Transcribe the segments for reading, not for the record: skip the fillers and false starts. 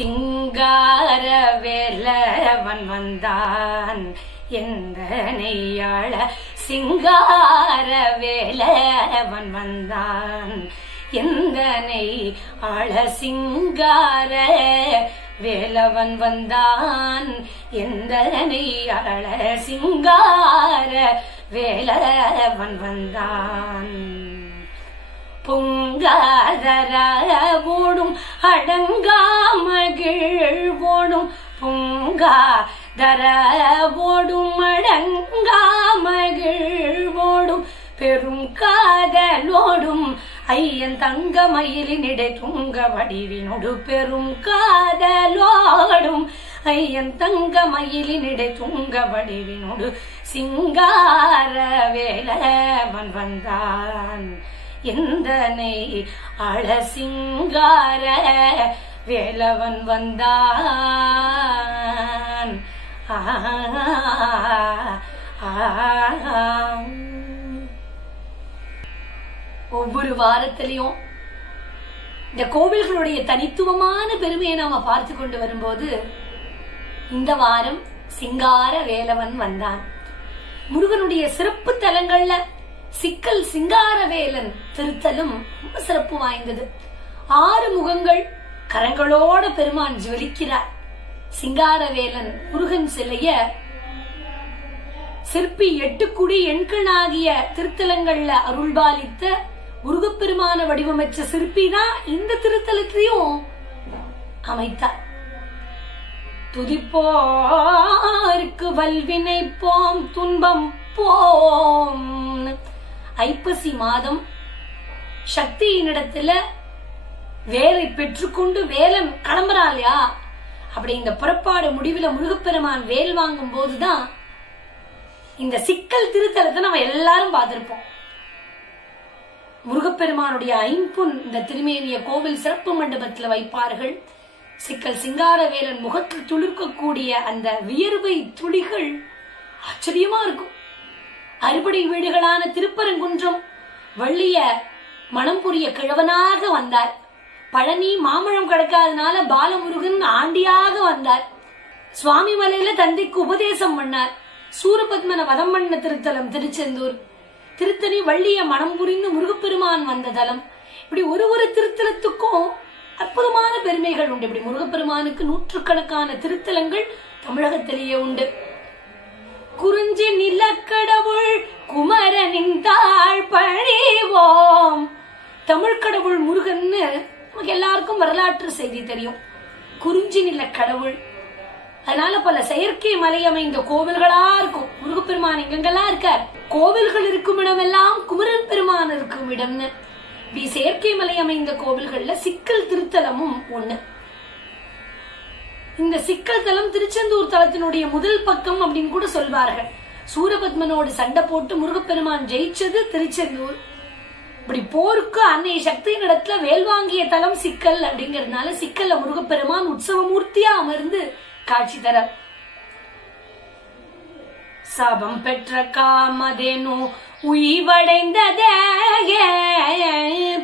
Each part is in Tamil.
சிங்கார வேலவன் வந்தான் எந்த நெய்யாள சிங்கார வேலவன் வந்தான் எந்த நெய்யாள சிங்கார வேலவன் வந்தான் எந்த நெய்யாள சிங்கார வேலவன் வந்தான் பொங்காதர ஓடும் அடங்காமகிழ் ஓடும் பொங்காதர ஓடும் அடங்காமகிழ் ஓடும் பெரும் காதலோடும் ஐயன் தங்க மயிலினிடை துங்க வடிவினோடு பெரும் காதலோடும் ஐயன் தங்க மயிலினிடை துங்க வடிவினோடு சிங்கார வேலவன் வந்தான் எந்தனை ஆள சிங்கார வேலவன் வந்தான். ஒவ்வொரு வாரத்திலையும் இந்த கோவில்களுடைய தனித்துவமான பெருமையை நாம பார்த்து கொண்டு வரும்போது இந்த வாரம் சிங்கார வேலவன் வந்தான். முருகனுடைய சிறப்பு தலங்கள்ல சிக்கல் சிங்காரவேலன் திருத்தலும் ரொம்ப சிறப்பு வாய்ந்தது. 6 முகங்கள் கரங்களோட பெருமான் ஜொலிக்கிறார். சிங்காரவேலன் முருகன் சிலைய சிற்பி 8 குடி எண்கணாகிய திருத்தலங்கள்ல அருள்பாலித்த முருகப்பெருமான வடிவமைச்ச சிற்பி தான் இந்த திருத்தலத்தையும் அமைத்தார். துதிப்போருக்கு வல்வினை போம் துன்பம் போம். ஐப்பசி மாதம் சக்தியினிடத்துல வேலை பெற்றுக்கொண்டு வேலன் கிளம்புறா இல்லையா, அப்படி இந்த புறப்பாடு முடிவுல முருகப்பெருமான் வேல் வாங்கும் போதுதான் இந்த சிக்கல் திருத்தலத்தை நம்ம எல்லாரும் பார்த்திருப்போம். முருகப்பெருமானுடைய ஐம்பொன் இந்த திருமேனிய கோவில் சிறப்பு மண்டபத்துல வைப்பார்கள். சிக்கல் சிங்காரவேலன் முகத்தில் துளிர்க்கக்கூடிய அந்த வியர்வை துளிகள் ஆச்சரியமா இருக்கும். அறுபடை வீடுகளான திருப்பரங்குன்றம் வள்ளிய மனம் புரிய கிழவனாக வந்தார். பழனி மாமழம் கிடைக்காதனால பாலமுருகன் ஆண்டியாக வந்தார். சுவாமி மலையில தந்தைக்கு உபதேசம் பண்ணார். சூரபத்மன வதம் பண்ண திருத்தலம் திருச்செந்தூர். திருத்தணி வள்ளிய மனம் புரிந்து முருகப்பெருமான் வந்த தலம். இப்படி ஒரு திருத்தலத்துக்கும் அற்புதமான பெருமைகள் உண்டு. இப்படி முருகப்பெருமானுக்கு நூற்றுக்கணக்கான திருத்தலங்கள் தமிழகத்திலேயே உண்டு. குறிஞ்சி நிலக்கடவுள் குமரனின் தாழ் பழிவோம். தமிழ் கடவுள் முருகன்னு நமக்கு எல்லாருக்கும் வரலாற்று செய்தி தெரியும். குறிஞ்சி நிலக்கடவுள், அதனால பல செயற்கை மலை அமைந்த கோவில்களா இருக்கும். முருகப்பெருமான் எங்கெங்கெல்லாம் இருக்கார், கோவில்கள் இருக்கும் இடமெல்லாம் குமரன் பெருமான் இருக்கும் இடம்னு. இப்படி செயற்கை மலை அமைந்த கோவில்கள்ல சிக்கல் திருத்தலமும் ஒண்ணு. இந்த சிக்கல் தலம் திருச்செந்தூர் தலத்தினுடைய முதல் பக்கம் அப்படின்னு கூட சொல்வார்கள். சூரபத்மனோடு சண்டை போட்டு முருகப்பெருமான் ஜெயிச்சது திருச்செந்தூர். இப்படி போருக்கு அன்னை சக்தியின் இடத்துல வேல் வாங்கிய தலம் சிக்கல் அப்படிங்கறதுனால சிக்கல்ல முருகப்பெருமான் உற்சவமூர்த்தியா அமர்ந்து காட்சி தர. சாபம் பெற்ற காமதேனு உய்வடைந்ததே.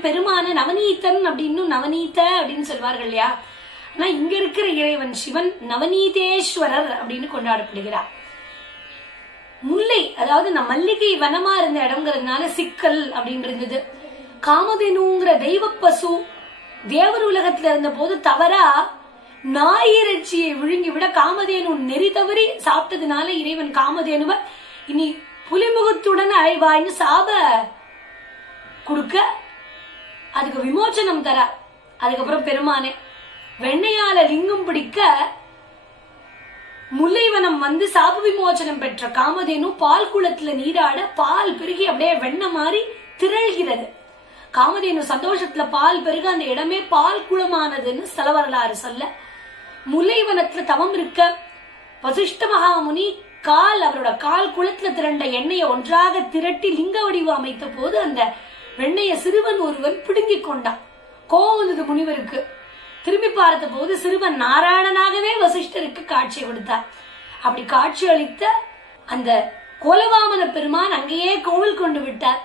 பெருமான நவநீதன் அப்படின்னு நவநீத அப்படின்னு சொல்வார்கள் இல்லையா. ஆனா இங்க இருக்கிற இறைவன் சிவன் நவநீதேஸ்வரர் அப்படின்னு கொண்டாடப்படுகிறார். முல்லை, அதாவது மல்லிகை வனமா இருந்த இடம்ங்கிறதுனால சிக்கல் அப்படின்னு இருந்தது. காமதேனுங்கிற தெய்வ பசு தேவர் உலகத்துல இருந்த போது தவறா நாயிறச்சியை விழுங்கி விட காமதேனு நெறி தவறி சாப்பிட்டதுனால இறைவன் காமதேனுவ இனி புலிமுகத்துடன் அழைவாய்னு சாப கொடுக்க அதுக்கு விமோச்சனம் தர. அதுக்கப்புறம் பெருமானே வெண்ணையால லிங்கம் பிடிக்க முல்லைவனம் வந்து சாப விமோச்சனம் பெற்ற காமதேனு பால் குளத்துல நீராட பால் பெருகி அப்படியே வெண்ணெய் மாறி திரள்கிறது. காமதேனு சந்தோஷத்துல பால் பெருக அந்த இடமே பால் குளமானதுன்னு ஸ்தல வரலாறு சொல்ல. முல்லைவனத்துல தவம் இருக்க வசிஷ்ட மகாமுனி அவரோட கால் குளத்துல திரண்ட எண்ணெயை ஒன்றாக திரட்டி லிங்க வடிவு அமைத்த போது அந்த வெண்ணைய சிறுவன் ஒருவன் பிடுங்கிக் கொண்டான். கோவம் வந்தது முனிவருக்கு. திரும்பி பார்த்த போது சிறுவன் நாராயணனாகவே வசிஷ்டருக்கு காட்சி கொடுத்தார். அப்படி காட்சி அளித்த அந்த கோலவாமன பெருமான் அங்கேயே கோவில் கொண்டு விட்டார்.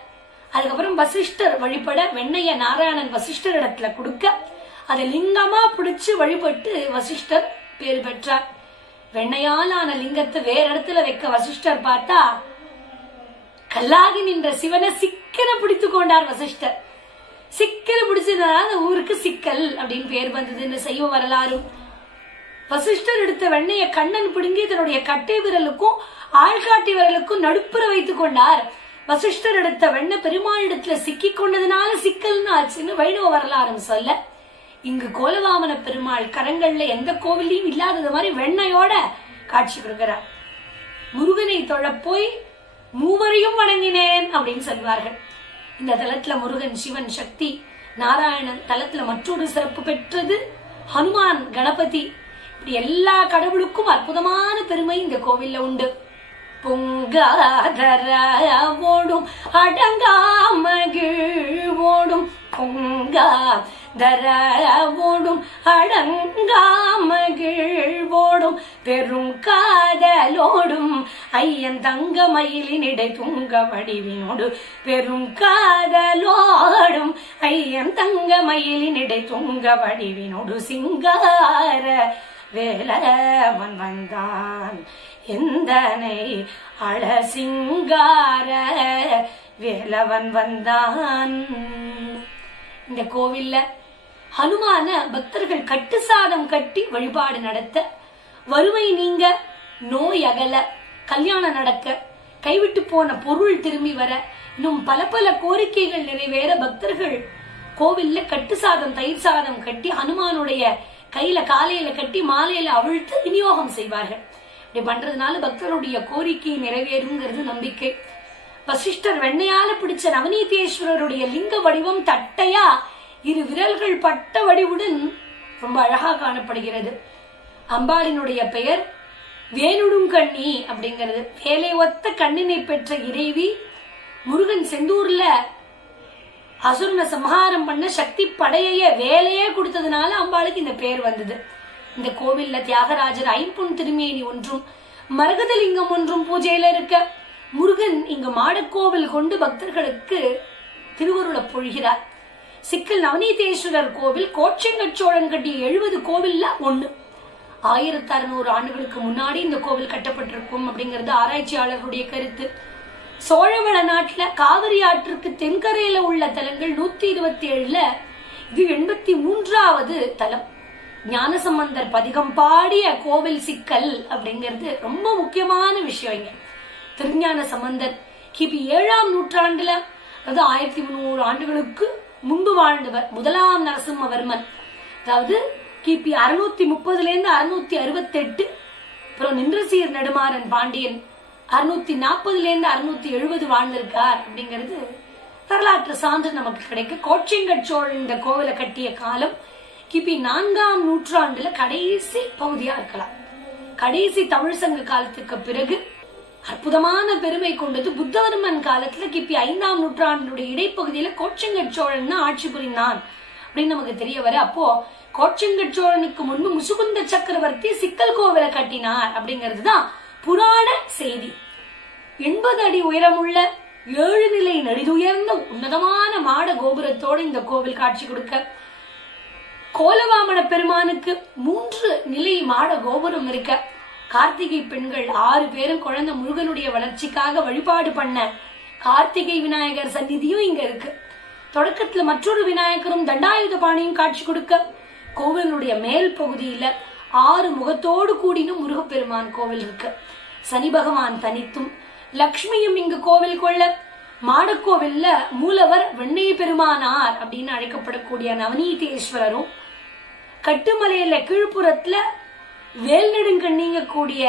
அதுக்கப்புறம் வசிஷ்டர் வழிபட வெண்ணைய நாராயணன் வசிஷ்டர் இடத்துல கொடுக்க அதை லிங்கமா பிடிச்சு வழிபட்டு வசிஷ்டர் பேர் பெற்றார். வெண்ணையால் ஆன லிங்கத்தை வேற இடத்துல வைக்க வசிஷ்டர் பார்த்தா கல்லாகி நின்ற சிவனை சிக்கன பிடித்து கொண்டார் வசிஷ்டர். சிக்கன பிடிச்சதுனால அந்த ஊருக்கு சிக்கல் அப்படின்னு பேர் வந்தது இந்த சைவ வரலாறும். வசிஷ்டர் எடுத்த வெண்ணைய கண்ணன் பிடுங்கி தன்னுடைய கட்டை விரலுக்கும் ஆள்காட்டி விரலுக்கும் நடுப்புற வைத்துக் கொண்டார். வசிஷ்டர் எடுத்த வெண்ணை பெருமாளிடத்துல சிக்கி கொண்டதுனால சிக்கல்னு ஆச்சுன்னு வைணவ வரலாறும் சொல்ல, இங்கு கோலவாமன பெருமாள் கரங்கள்ல எந்த கோவிலையும் இல்லாதது மாதிரி வெண்ணையோட காட்சி கொடுக்கிறார். முருகனை தொழ போய் மூவரையும் வணங்கினேன் அப்படின்னு சொல்வார்கள். இந்த தலத்துல முருகன், சிவன், சக்தி, நாராயணன் தலத்துல மற்றொரு சிறப்பு பெற்றது ஹனுமான், கணபதி, இப்படி எல்லா கடவுளுக்கும் அற்புதமான பெருமை இந்த கோவில்ல உண்டு. பொங்காதரோடும் அடங்காமகிழ்வோடும் பொங்காதரோடும் அடங்காமகிழ்வோடும் பெரும் காதலோடும் ஐயன் தங்க மயிலினிடை துங்க வடிவினோடு பெரும் காதலோடும் ஐயன் தங்க மயிலினிடை துங்க வடிவினோடு சிங்கார வேலவன் வந்தான் எந்தனை அழ சிங்கார வேலவன் வந்தான். இந்த கோவில்ல ஹனுமான பக்தர்கள் கட்டு சாதம் கட்டி வழிபாடு நடத்த, வறுமை நீங்க, நோய் அகல, கல்யாணம் நடக்க, கைவிட்டு போன பொருள் திரும்பி வர, இன்னும் பல பல கோரிக்கைகள் நிறைவேற பக்தர்கள் கோவில்ல கட்டு சாதம், தயிர் சாதம் கட்டி ஹனுமானுடைய கையில காலையில கட்டி மாலையில அவிழ்த்து விநியோகம் செய்வார்கள். இப்படி பண்றதுனால பக்தருடைய கோரிக்கை நிறைவேறுங்கிறது நம்பிக்கை. வசிஷ்டர் வெண்ணையால பிடிச்ச நவநீதேஸ்வரருடைய லிங்க வடிவம் தட்டையா இரு விரல்கள் பட்ட வடிவுடன் ரொம்ப அழகா காணப்படுகிறது. அம்பாளினுடைய பெயர் வேலுடும் கண்ணி அப்படிங்கிறது. வேலை ஒத்த கண்ணினை பெற்ற இறைவி. முருகன் செந்தூர்ல அசுரனை சம்ஹாரம் பண்ண சக்தி படையே வேலையே கொடுத்ததுனால அம்பாளுக்கு இந்த பெயர் வந்தது. இந்த கோவில்ல தியாகராஜர் ஐம்பொன் திருமேனி ஒன்றும் மரகதலிங்கம் ஒன்றும் பூஜையில இருக்க, முருகன் இங்கு மாடக்கோவில் கொண்டு பக்தர்களுக்கு திருவருளை பொழிகிறார். சிக்கல் நவநீதேஸ்வரர் கோவில் கோச்செங்கச்சோழன் கட்டிய 70 கோவில்ல ஒண்ணு. 1600 ஆண்டுகளுக்கு முன்னாடி இந்த கோவில் கட்டப்பட்டிருக்கும் அப்படிங்கிறது ஆராய்ச்சியாளர்களுடைய கருத்து. சோழவள நாட்டுல காவிரி ஆற்றுக்கு தென்கரையில உள்ள தலங்கள் 127ல இது 83வது தலம். ஞானசம்பந்தர் பதிகம் பாடிய கோவில் சிக்கல் அப்படிங்கிறது ரொம்ப முக்கியமான விஷயம். இங்க திருஞான சம்பந்தர் கிபி 7ஆம் நூற்றாண்டுல, அதாவது 1300 ஆண்டுகளுக்கு முன்பு வாழ்ந்தவர். முதலாம் நரசிம்மவர்மன், அதாவது கிபி 630 668, அப்புறம் நின்றசீர் நெடுமாறன் பாண்டியன் 640 670 வாழ்ந்திருக்கார் அப்படிங்கிறது வரலாற்று சான்று நமக்கு கிடைக்க. கோச்செங்கச்சோழன் இந்த கோவிலை கட்டிய காலம் கிபி 4ஆம் நூற்றாண்டுல கடைசி பகுதியா இருக்கலாம். கடைசி தமிழ் சங்க காலத்துக்கு பிறகு அற்புதமான பெருமை கொண்டது புத்தவர்மன் காலத்துல கிபி 5ஆம் நூற்றாண்டுடைய இடைப்பகுதியில கோச்செங்கச்சோழன் ஆட்சி புரிந்தான் அப்படின்னு நமக்கு தெரிய வர. அப்போ கோச்செங்கச்சோழனுக்கு முன்பு முசுகுந்த சக்கரவர்த்தி சிக்கல் கோவிலை கட்டினார் அப்படிங்கிறதுதான் புராண செய்தி. 80 அடி உயரமுள்ள 7 நிலை நடிதுயர்ந்த உன்னதமான மாட கோபுரத்தோடு இந்த கோவில் காட்சி கொடுக்க, கோலவாமன பெருமானுக்கு 3 நிலை மாட கோபுரம் இருக்க, கார்த்திகை பெண்கள் 6 பேரும் குழந்தை முருகனுடைய வளர்ச்சிக்காக வழிபாடு பண்ண கார்த்திகை விநாயகர் சந்நிதியும் இங்க இருக்கு. தொடக்கத்துல மற்றொரு விநாயகரும் தண்டாயுத பாணியும் காட்சி கொடுக்க, கோவிலுடைய மேல் பகுதியில 6 முகத்தோடு கூடினும் முருகப்பெருமான் கோவில் இருக்கு. சனி பகவான் தனித்தும் லக்ஷ்மியும் இங்கு கோவில் கொள்ள, மாடக்கோவில்ல மூலவர் வெண்ணெய் பெருமானார் அப்படின்னு அழைக்கப்படக்கூடிய நவநீதேஸ்வரரும், கட்டுமலையில கீழ்ப்புறத்துல வேல் நெடுங்கண்ணிங்க கூடிய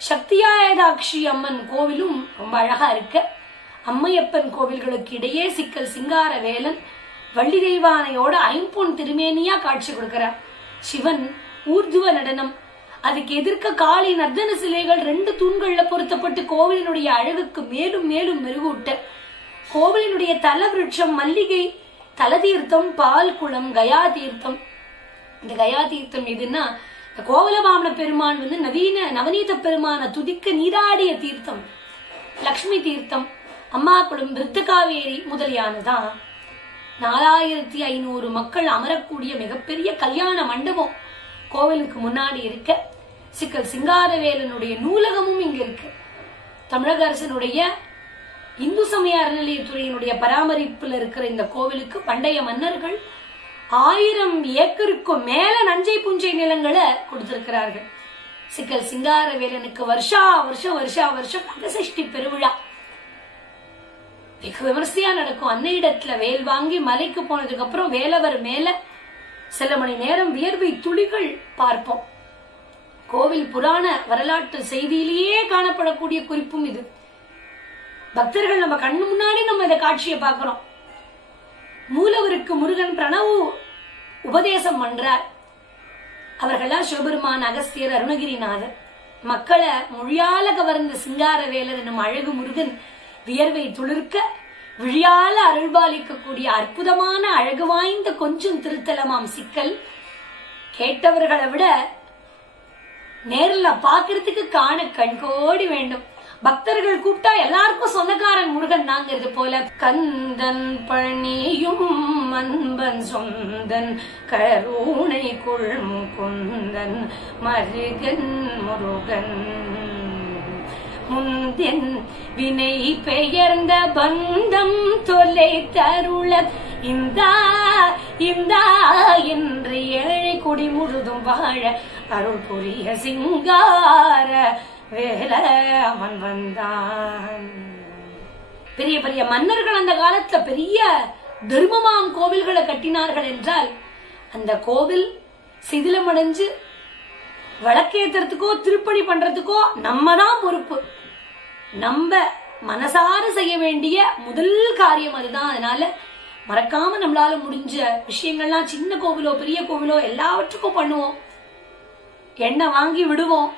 சக்தியாயதாட்சி அம்மன் கோவிலும் ரொம்ப அழகா இருக்க, அம்மையப்பன் கோவில்களுக்கு இடையே சிக்கல் சிங்கார வேலன் வள்ளி தெய்வானையோட ஐம்பொன் திருமேனியா காட்சி கொடுக்கிறார். சிவன் ஊர்துவ நடனம், அதுக்கு எதிர்க்க காளி நர்த்தன சிலைகள் 2 தூண்கள்ல பொருத்தப்பட்டு கோவிலினுடைய அழகுக்கு மேலும் மேலும் மெருகூட்ட, கோவிலினுடைய தல விருட்சம் மல்லிகை, தல தீர்த்தம், பால் குளம், கயா தீர்த்தம். இந்த கயா தீர்த்தம் எதுன்னா, கோவலவாமன பெருமான் நவநீத பெருமான துதிக்க நீராடிய தீர்த்தம். லக்ஷ்மி தீர்த்தம், அம்மா குளம், விருத்த காவேரி முதலியானதான். 4500 மக்கள் அமரக்கூடிய மிகப்பெரிய கல்யாண மண்டபம் கோவிலுக்கு முன்னாடி இருக்க, சிக்கல் சிங்காரவேலனுடைய நூலகமும் இங்க இருக்கு. தமிழக அரசினுடைய இந்து சமய அறநிலையத்துறையினுடைய பராமரிப்புல இருக்கிற இந்த கோவிலுக்கு பண்டைய மன்னர்கள் 1000 ஏக்கருக்கும் மேல நஞ்சை புஞ்சை நிலங்களை கொடுத்திருக்கிறார்கள். சிக்கல் சிங்காரவேலனுக்கு வருஷா வருஷம் கந்தசஷ்டி பெருவிழா வெகு விமர்சையா நடக்கும். அன்னையிடத்துல வேல் வாங்கி மலைக்கு போனதுக்கு அப்புறம் வேலவர் மேல சில மணி நேரம் வியர்வை துளிகள் பார்ப்போம். கோவில் புராண வரலாற்று செய்தியிலேயே காணப்படக்கூடிய குறிப்பும் இது. பக்தர்கள் நம்ம கண்ணு முன்னாடி நம்ம இந்த காட்சியை பார்க்கிறோம். மூலவருக்கு முருகன் பிரணவு உபதேசம் பண்றார். அவர்கள்லாம் சிவபெருமான், அகஸ்தியர், அருணகிரிநாதர். மக்களை மொழியால கவர்ந்த சிங்காரவேலர் என்னும் அழகு முருகன் வியர்வை துளிர்க்க விழியால அருள்பாலிக்கக்கூடிய அற்புதமான அழகு வாய்ந்த கொஞ்சம் திருத்தலமாம் சிக்கல். கேட்டவர்களை விட நேரில் பாக்குறதுக்கு காண கண்கோடி வேண்டும். பக்தர்கள் கூப்பிட்டா எல்லாருக்கும் சொந்தக்காரன் முருகன் நாங்கிறது போல. கந்தன் பணியும் அன்பன் சொந்தன் கருணை கொள்ளும் குந்தன் மருகன் முருகன் முந்தென் வினை பெயர்ந்த பந்தம் தொலை தருள இந்தா இந்தா என்று ஏழை குடி முழுதும் வாழ அருள் புரிய சிங்கார வேல அவன் வந்தான். பெரிய பெரிய மன்னர்கள் அந்த காலத்துல பெரிய தர்மமாம் கோவில்களை கட்டினார்கள் என்றால் அந்த கோவில் சிதிலமடைஞ்சு வழக்கேத்துறதுக்கோ திருப்பணி பண்றதுக்கோ நம்ம தான் பொறுப்பு. நம்ம மனசார செய்ய வேண்டிய முதல் காரியம் அதுதான். அதனால மறக்காம நம்மளால முடிஞ்ச விஷயங்கள்லாம் சின்ன கோவிலோ பெரிய கோவிலோ எல்லாவற்றுக்கும் பண்ணுவோம். எண்ணெய் வாங்கி விடுவோம்,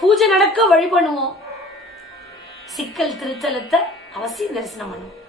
பூஜை நடக்க வழி பண்ணுவோம். சிக்கல் திருத்தலத்தை அவசியம் தரிசனம் பண்ணுவோம்.